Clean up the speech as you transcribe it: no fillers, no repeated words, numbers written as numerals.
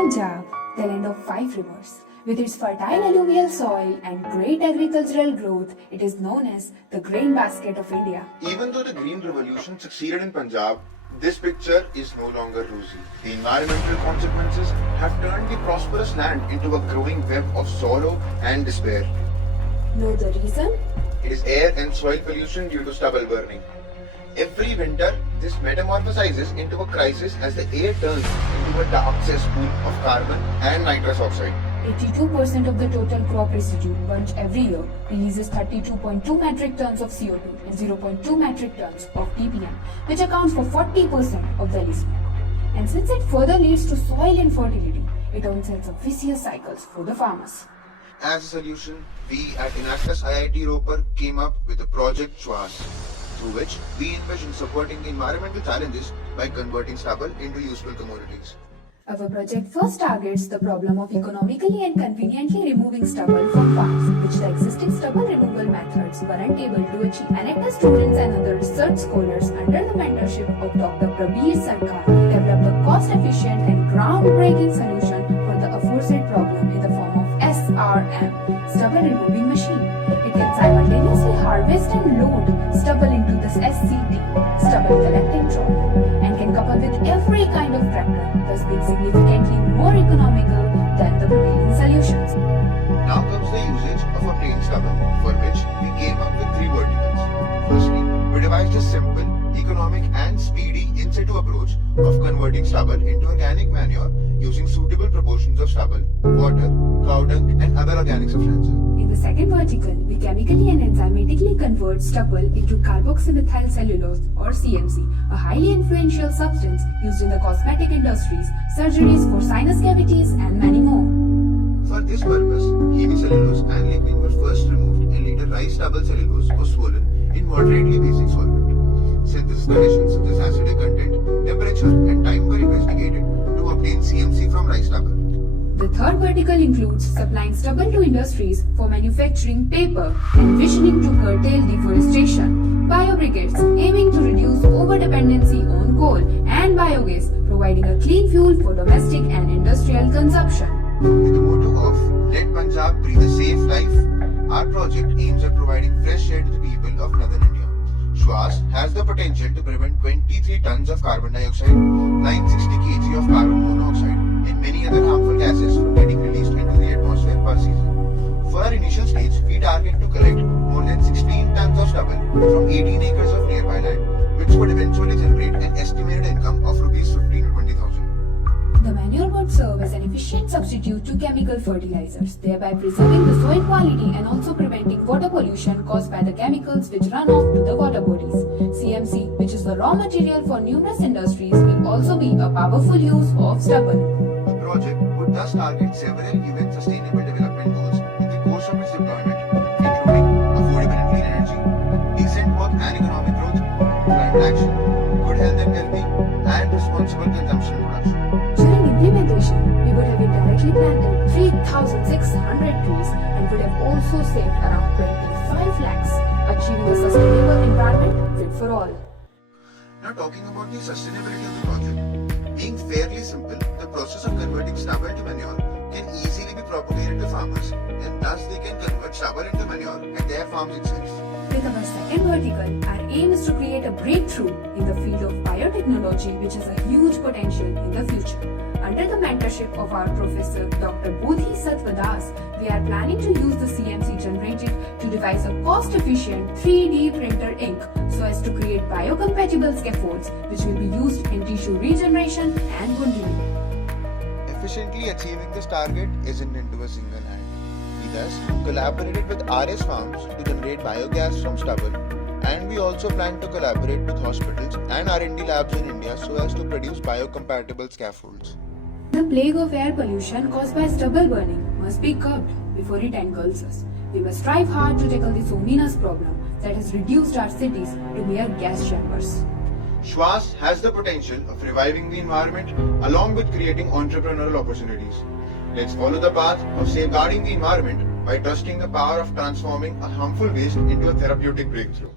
Punjab, the land of five rivers. With its fertile alluvial soil and great agricultural growth, it is known as the grain basket of India. Even though the Green Revolution succeeded in Punjab, this picture is no longer rosy. The environmental consequences have turned the prosperous land into a growing web of sorrow and despair. Know the reason? It is air and soil pollution due to stubble burning. Every winter, this metamorphosizes into a crisis as the air turns into a dark cesspool of carbon and nitrous oxide. 82% of the total crop residue burnt every year releases 32.2 metric tons of CO2 and 0.2 metric tons of ppm, which accounts for 40% of the smoke. And since it further leads to soil infertility, it also sets up vicious cycles for the farmers. As a solution, we at Enactus IIT Ropar came up with a project Shwas, through which we envision supporting the environmental challenges by converting stubble into useful commodities. Our project first targets the problem of economically and conveniently removing stubble from farms, which the existing stubble removal methods weren't able to achieve. Enactus students and other research scholars under the mentorship of Dr. Prabir Sarkar developed a cost-efficient and groundbreaking solution for the aforesaid problem in the form of SRM, stubble removing machine. It can simultaneously harvest and load stubble into this SCT, stubble collecting trolley, and can couple with every kind of tractor, thus being significantly more economical than the prevailing solutions. Now comes the usage of a plain stubble, for which we came up with three verticals. Firstly, we devised a simple, economic and speedy in-situ approach of converting stubble into organic manure using suitable proportions of stubble, water, cow dung and other organic substances. In the second vertical, we chemically and enzymatically convert stubble into carboxymethyl cellulose or CMC, a highly influential substance used in the cosmetic industries, surgeries for sinus cavities and many more. For this purpose, hemicellulose and lignin were first removed and later rice stubble cellulose was swollen in moderately basic solvent. Synthesis conditions such as acidic content, temperature and time were investigated to obtain CMC from rice stubble. The third vertical includes supplying stubble to industries for manufacturing paper and visioning to curtail deforestation, biobriquettes aiming to reduce over-dependency on coal, and biogas providing a clean fuel for domestic and industrial consumption. With the motto of Let Punjab Breathe a Safe Life, our project aims at providing fresh air to the people of Northern India. Shwas has the potential to prevent 23 tons of carbon dioxide, 960 kg of carbon monoxide, and many other harmful gases from getting released into the atmosphere per season. For our initial stage, we target to collect more than 16 tons of stubble from 18 acres of nearby land, which would eventually generate an estimated income of Rs 15 to 20,000. The manure would serve as an efficient substitute to chemical fertilizers, thereby preserving the soil quality and also preventing water pollution caused by the chemicals which run off to the water bodies. CMC, which is the raw material for numerous industries, will also be a powerful use of stubble. The project would thus target several UN Sustainable Development Goals in the course of its deployment, including affordable and clean energy, decent work and economic growth, climate action, good health and well-being, and responsible consumption and production. During implementation, we would have indirectly planted 3,600 trees and would have also saved around 25 lakhs, achieving a sustainable environment fit for all. Now talking about the sustainability of the project, being fairly simple, the process of converting stubble to manure can easily be propagated to farmers, and thus they can convert stubble into manure at their farms itself. With our second vertical, our aim is to create a breakthrough in the field of biotechnology, which has a huge potential in the future. Under the mentorship of our professor, Dr. Bodhi Sattvadas, we are planning to use the CMC generated to devise a cost-efficient 3D printer ink so as to create biocompatible scaffolds which will be used in tissue regeneration and wound healing. Efficiently achieving this target isn't into a single hand. We thus collaborated with RS Farms to generate biogas from stubble, and we also plan to collaborate with hospitals and R&D labs in India so as to produce biocompatible scaffolds. The plague of air pollution caused by stubble burning must be curbed before it engulfs us. We must strive hard to tackle this ominous problem that has reduced our cities to mere gas chambers. Shwas has the potential of reviving the environment along with creating entrepreneurial opportunities. Let's follow the path of safeguarding the environment by trusting the power of transforming a harmful waste into a therapeutic breakthrough.